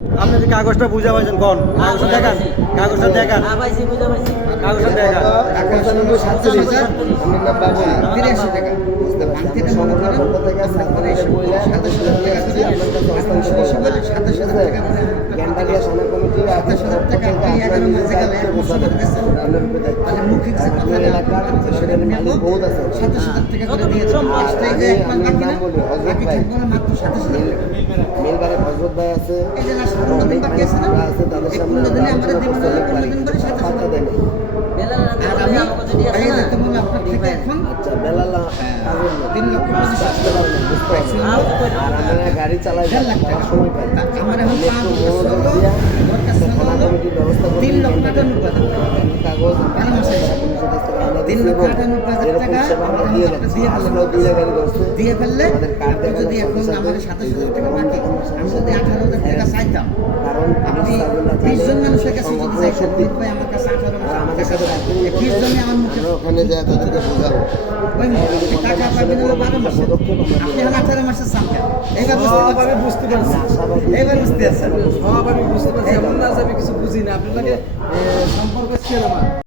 আপনি যে কাগজটা বুঝা পাইছেন কোন কাগজটা দেখান কাগজটা দেখান কাগজটা দেখান 97,000 আমার নাম বাবুল 83 টাকা বাংলাদেশের মনে করেন তারপরে 27,000 টাকা করে আপনার 27,000 টাকা করে গ্যান্ডালিয়া থানা কমিটি 27,000 টাকা আপনি 11 মাসে গেলে 1 বছর করে দিয়েছেন তাহলে মৌখিক যে কথাটা এলাকার সেটা নেব বহুত আছে 27,000 টাকা করে দিয়েছেন পাঁচটাই যে এক মাস বাকি না বাকি থাকবে না মাত্র 27,000 টাকা মিলবারে হযরত ভাই আছে এই যে লাস্ট 15 দিন বাকি আছে না আছে তাদের এই সামনে 15 দিনে আমাদের দিবেন না 15 দিন করে 27,000 টাকা আর আমি আগে যেতে বলে আপনার থেকে এখন আচ্ছা বেলালা 3 লক্ষ 50 টাকা বুঝতে পারছেন আর আমরা গাড়ি চালাই 1.5 লাখ টাকা সময় পাই আমার এখন 5 বছর হলো আমার কাছে থানা হলো কমিটির ব্যবস্থা 3 লক্ষ টাকা উপাদান কাগজ 12 মাসে 3 লক্ষ 98,000 টাকা আমরা দিয়ে দিয়ে ফেললে আপনি যদি এখন আমাদের 27,000 টাকা বাকি আমি যদি 18,000 টাকা চাইতাম কারণ আপনি 20 জন মানুষের কাছে যদি চাইতেন দিন ভাই আমার কাছে 18 মাস আমাদের সাথে 20 জনই আমার মুখে ওখানে যায় তাদেরকে বোঝাবো ওই টাকা পাবেন হলো 12 মাসে আপনি এখন 18 মাসে চান কেন এবার বুঝতে পারছি এবার বুঝতে পারছেন সব আমি বুঝতে পারছি এমন না যে আমি কিছু বুঝি না আপনাকে সম্পর্ক ছিল আমার